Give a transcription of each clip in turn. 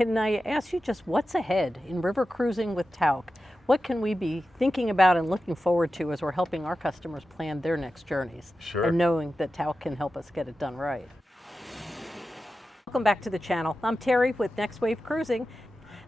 Can I ask you just what's ahead in river cruising with Tauck? What can we be thinking about and looking forward to as we're helping our customers plan their next journeys? Sure. And knowing that Tauck can help us get it done right. Welcome back to the channel. I'm Terry with Next Wave Cruising,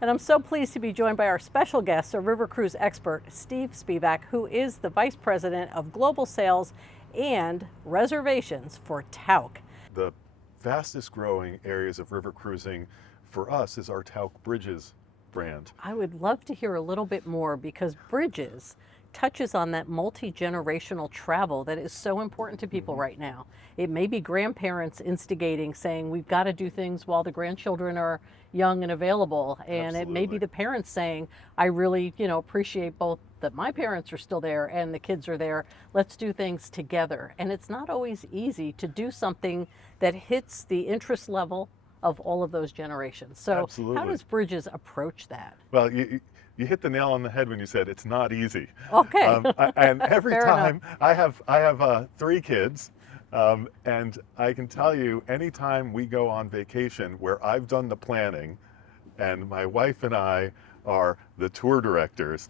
and I'm so pleased to be joined by our special guest, a river cruise expert, Steve Spivak, who is the Vice President of Global Sales and Reservations for Tauck. The fastest growing areas of river cruising for us is our Tauck Bridges brand. I would love to hear a little bit more, because Bridges touches on that multi-generational travel that is so important to people right now. It may be grandparents instigating, saying we've got to do things while the grandchildren are young and available, and it may be the parents saying, I really appreciate both that my parents are still there and the kids are there. Let's do things together. And it's not always easy to do something that hits the interest level of all of those generations. So how does Bridges approach that? Well, you hit the nail on the head when you said it's not easy. Okay. And every Fair time enough. I have 3 kids, and I can tell you, anytime we go on vacation where I've done the planning, and my wife and I are the tour directors,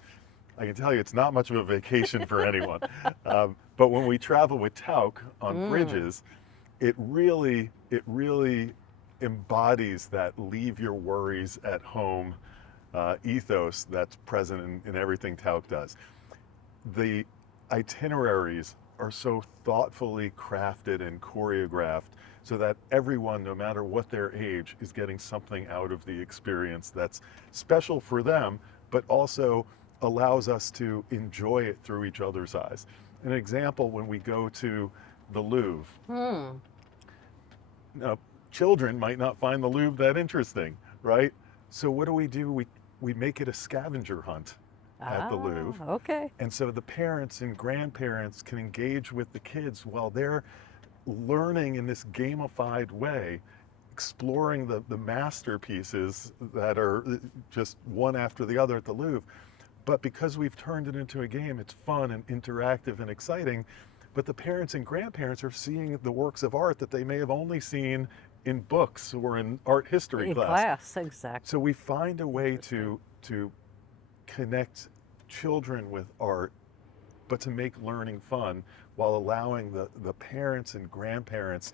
I can tell you it's not much of a vacation for anyone. But when we travel with Tauck on Bridges, it really embodies that leave your worries at home ethos that's present in everything Tauck does. The itineraries are so thoughtfully crafted and choreographed so that everyone, no matter what their age, is getting something out of the experience that's special for them, but also allows us to enjoy it through each other's eyes. An example, when we go to the Louvre, now, children might not find the Louvre that interesting, right? So what do? We make it a scavenger hunt at the Louvre. Okay. And so the parents and grandparents can engage with the kids while they're learning in this gamified way, exploring the masterpieces that are just one after the other at the Louvre. But because we've turned it into a game, it's fun and interactive and exciting. But the parents and grandparents are seeing the works of art that they may have only seen in books or in art history class. Exactly. So we find a way to connect children with art, but to make learning fun while allowing the parents and grandparents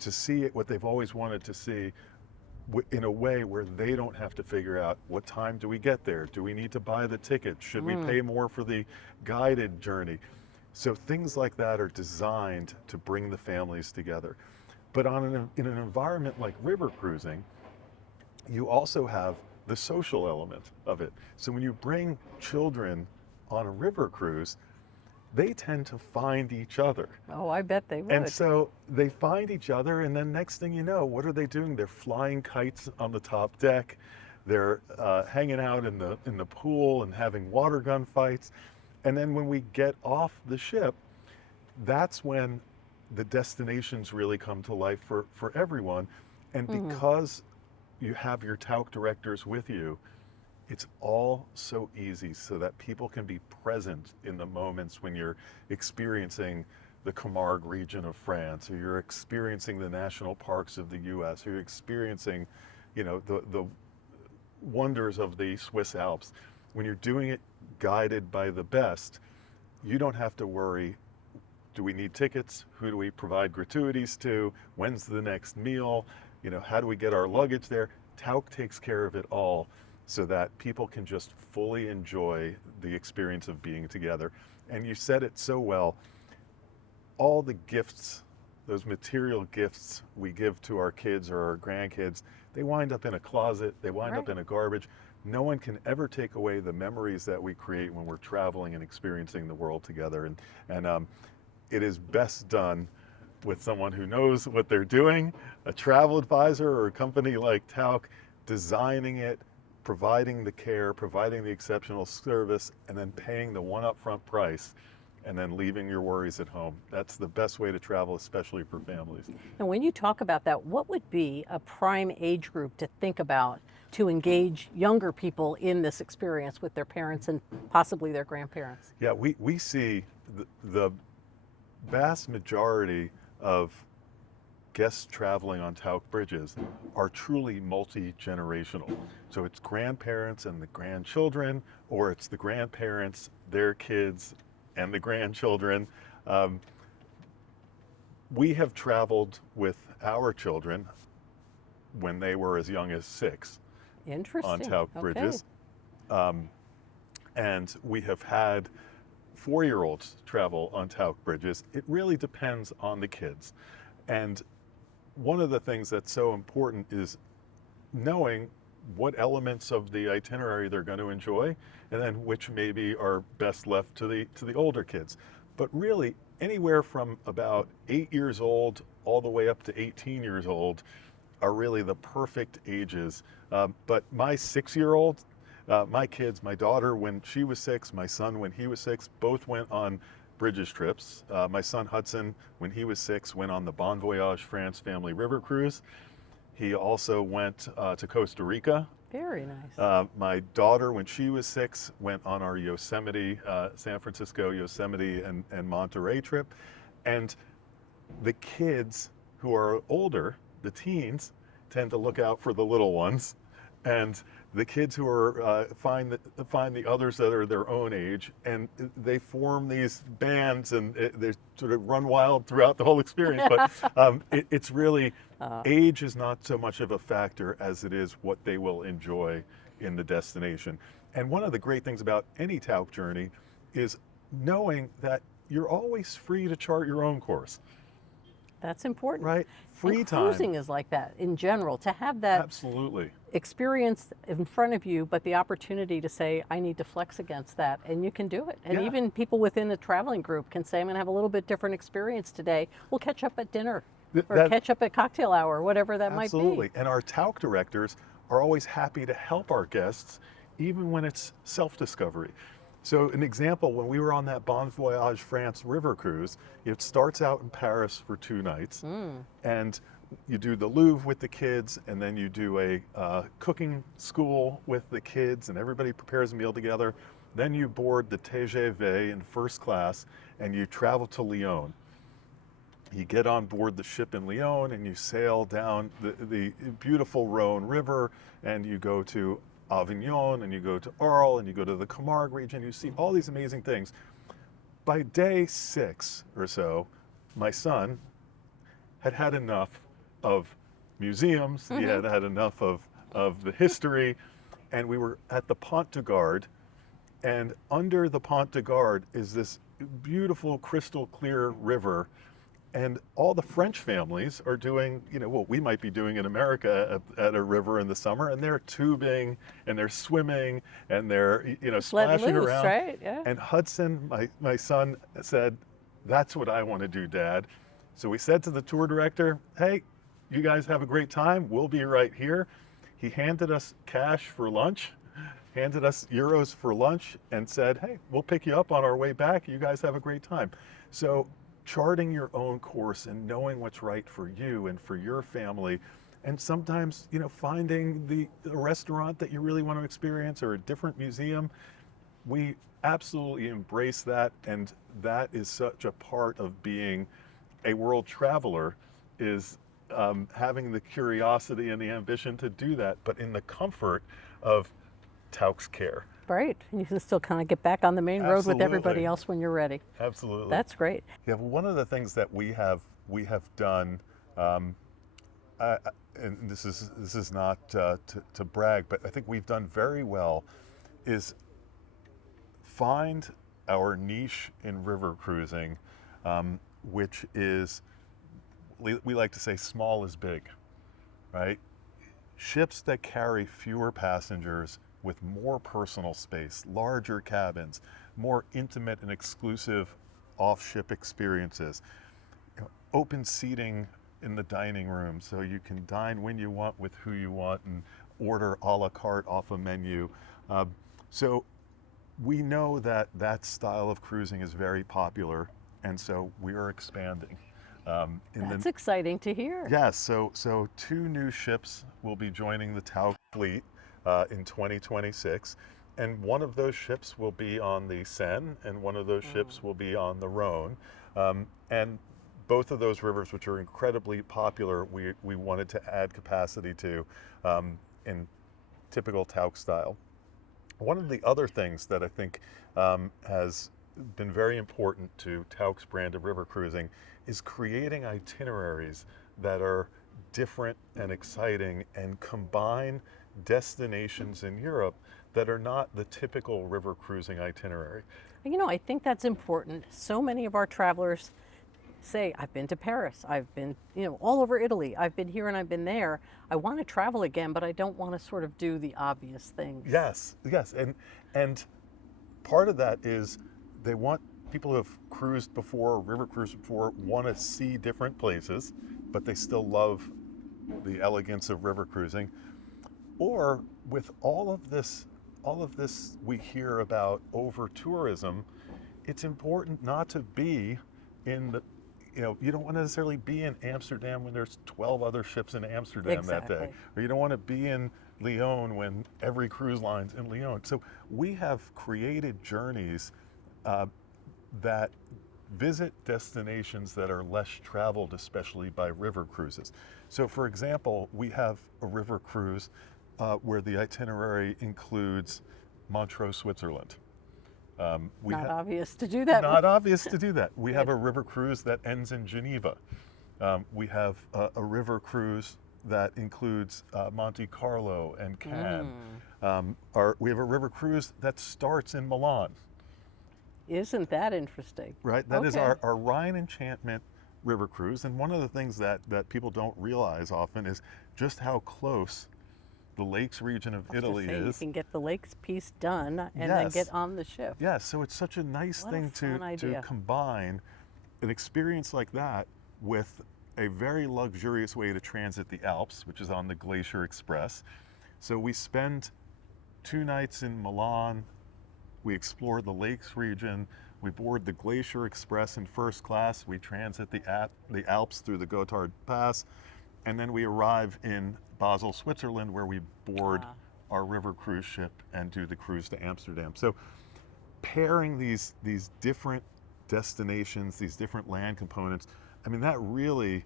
to see it, what they've always wanted to see, in a way where they don't have to figure out, what time do we get there? Do we need to buy the ticket? Should we pay more for the guided journey? So things like that are designed to bring the families together. But in an environment like river cruising, you also have the social element of it. So when you bring children on a river cruise, they tend to find each other. Oh, I bet they would. And so they find each other, and then next thing you know, what are they doing? They're flying kites on the top deck. They're hanging out in the pool and having water gun fights. And then when we get off the ship, that's when the destinations really come to life for everyone. And because you have your Tauck directors with you, it's all so easy so that people can be present in the moments when you're experiencing the Camargue region of France, or you're experiencing the national parks of the US, or you're experiencing, the wonders of the Swiss Alps. When you're doing it guided by the best, you don't have to worry, do we need tickets? Who do we provide gratuities to? When's the next meal? How do we get our luggage there? Tauck takes care of it all so that people can just fully enjoy the experience of being together. And you said it so well, all the gifts, those material gifts we give to our kids or our grandkids, they wind up in a closet, they wind up in a garbage. No one can ever take away the memories that we create when we're traveling and experiencing the world together. And it is best done with someone who knows what they're doing, a travel advisor or a company like Tauck, designing it, providing the care, providing the exceptional service, and then paying the one upfront price, and then leaving your worries at home. That's the best way to travel, especially for families. And when you talk about that, what would be a prime age group to think about to engage younger people in this experience with their parents and possibly their grandparents? Yeah, we see the vast majority of guests traveling on Tauck Bridges are truly multi-generational. So it's grandparents and the grandchildren, or it's the grandparents, their kids, and the grandchildren. Um, we have traveled with our children when they were as young as 6 on Interesting. Tauck Okay. Bridges. And we have had 4-year-olds travel on Tauck Bridges. It really depends on the kids. And one of the things that's so important is knowing what elements of the itinerary they're going to enjoy, and then which maybe are best left to the older kids. But really, anywhere from about 8 years old all the way up to 18 years old are really the perfect ages. But my 6-year-old, my kids, my daughter when she was 6, my son when he was 6, both went on Bridges trips. My son Hudson, when he was 6, went on the Bon Voyage France Family River Cruise. He also went to Costa Rica. Very nice. My daughter, when she was 6, went on our Yosemite, San Francisco, Yosemite, and Monterey trip. And the kids who are older, the teens, tend to look out for the little ones. And the kids who are find the others that are their own age, and they form these bands, and they sort of run wild throughout the whole experience. But it's really age is not so much of a factor as it is what they will enjoy in the destination. And one of the great things about any Tauck journey is knowing that you're always free to chart your own course. That's important. Right? Free and time. Cruising is like that in general, to have that Absolutely. experience in front of you, but the opportunity to say, I need to flex against that, and you can do it. And Yeah. even people within the traveling group can say, I'm going to have a little bit different experience today. We'll catch up at dinner or catch up at cocktail hour, whatever that might be. Absolutely. And our Tauck directors are always happy to help our guests, even when it's self-discovery. So an example, when we were on that Bon Voyage France river cruise, it starts out in Paris for 2 nights, and you do the Louvre with the kids, and then you do a cooking school with the kids, and everybody prepares a meal together. Then you board the TGV in first class, and you travel to Lyon. You get on board the ship in Lyon, and you sail down the beautiful Rhone River, and you go to Avignon, and you go to Arles, and you go to the Camargue region. You see all these amazing things. By day 6 or so, my son had had enough of museums. He had had enough of the history, and we were at the Pont de Garde, and under the Pont de Garde is this beautiful crystal clear river. And all the French families are doing, what we might be doing in America at a river in the summer, and they're tubing and they're swimming and they're, splashing loose, around. right? Yeah. And Hudson, my son, said, "That's what I want to do, Dad." So we said to the tour director, "Hey, you guys have a great time. We'll be right here." He handed us cash for lunch, handed us euros for lunch, and said, "Hey, we'll pick you up on our way back. You guys have a great time." So charting your own course and knowing what's right for you and for your family, and sometimes finding the restaurant that you really want to experience or a different museum, we absolutely embrace that. And that is such a part of being a world traveler, is having the curiosity and the ambition to do that, but in the comfort of Tauck's care. Right. And you can still kind of get back on the main road with everybody Absolutely. else when you're ready. Absolutely. That's great. Yeah, well, one of the things that we have done, and this is not to brag, but I think we've done very well, is find our niche in river cruising, which is, we like to say, small is big, right? Ships that carry fewer passengers with more personal space, larger cabins, more intimate and exclusive off-ship experiences, open seating in the dining room so you can dine when you want with who you want and order a la carte off a menu. So we know that style of cruising is very popular, and so we are expanding. That's exciting to hear. Yes, so 2 new ships will be joining the Tauck fleet in 2026, and one of those ships will be on the Seine, and one of those ships will be on the Rhone. And both of those rivers, which are incredibly popular, we wanted to add capacity to in typical Tauck style. One of the other things that I think has been very important to Tauck's brand of river cruising is creating itineraries that are different and exciting and combine destinations in Europe that are not the typical river cruising itinerary. You know, I think that's important. So many of our travelers say, I've been to Paris, I've been, all over Italy, I've been here and I've been there. I want to travel again, but I don't want to sort of do the obvious things. Yes, yes. And part of that is they want people who have cruised before, river cruised before, want to see different places, but they still love the elegance of river cruising. Or with all of this we hear about over tourism, it's important not to be in the, you don't want to necessarily be in Amsterdam when there's 12 other ships in Amsterdam that day. Or you don't want to be in Lyon when every cruise line's in Lyon. So we have created journeys that visit destinations that are less traveled, especially by river cruises. So for example, we have a river cruise where the itinerary includes Montreux, Switzerland. Not obvious to do that. Not obvious to do that. We have a river cruise that ends in Geneva. We have a river cruise that includes Monte Carlo and Cannes. We have a river cruise that starts in Milan. Isn't that interesting? Right, that is our Rhine Enchantment river cruise. And one of the things that people don't realize often is just how close the lakes region of Italy is. You can get the lakes piece done and then get on the ship. Yes, so it's such a nice thing to combine an experience like that with a very luxurious way to transit the Alps, which is on the Glacier Express. So we spend 2 nights in Milan, we explore the lakes region, we board the Glacier Express in first class, we transit the Alps through the Gotthard Pass, and then we arrive in Basel, Switzerland, where we board our river cruise ship and do the cruise to Amsterdam. So pairing these different destinations, these different land components, I mean, that really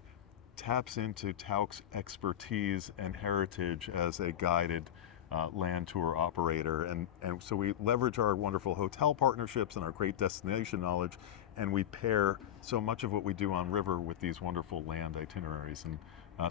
taps into Tauck's expertise and heritage as a guided land tour operator. And so we leverage our wonderful hotel partnerships and our great destination knowledge, and we pair so much of what we do on river with these wonderful land itineraries. And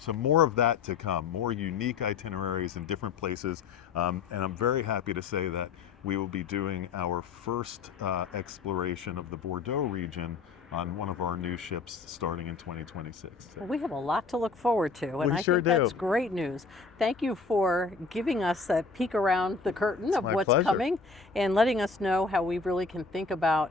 so more of that to come, more unique itineraries in different places. And I'm very happy to say that we will be doing our first exploration of the Bordeaux region on one of our new ships starting in 2026. Well, we have a lot to look forward to, and I think that's great news. Thank you for giving us that peek around the curtain of what's coming and letting us know how we really can think about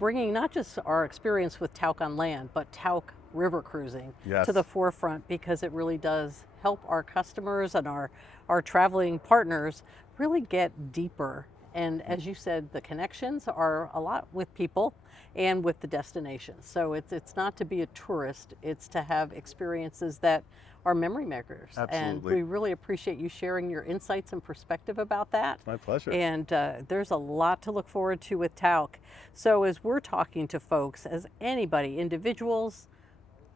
bringing not just our experience with Tauck on land, but Tauck river cruising to the forefront, because it really does help our customers and our traveling partners really get deeper. And as you said, the connections are a lot with people and with the destinations. So it's not to be a tourist, it's to have experiences that are memory makers. Absolutely. And we really appreciate you sharing your insights and perspective about that. It's my pleasure. And there's a lot to look forward to with Tauck. So as we're talking to folks, as anybody, individuals,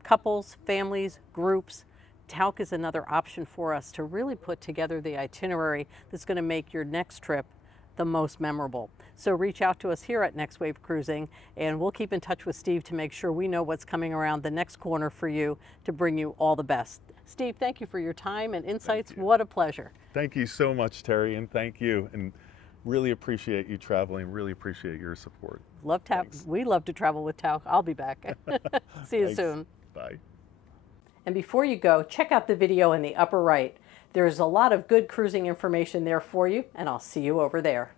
couples, families, groups, Tauck is another option for us to really put together the itinerary that's going to make your next trip the most memorable. So reach out to us here at Next Wave Cruising, and we'll keep in touch with Steve to make sure we know what's coming around the next corner for you to bring you all the best. Steve, thank you for your time and insights. What a pleasure. Thank you so much, Terry, and thank you. And really appreciate you traveling, really appreciate your support. We love to travel with Tauck. I'll be back. See you soon. Bye. And before you go, check out the video in the upper right. There's a lot of good cruising information there for you, and I'll see you over there.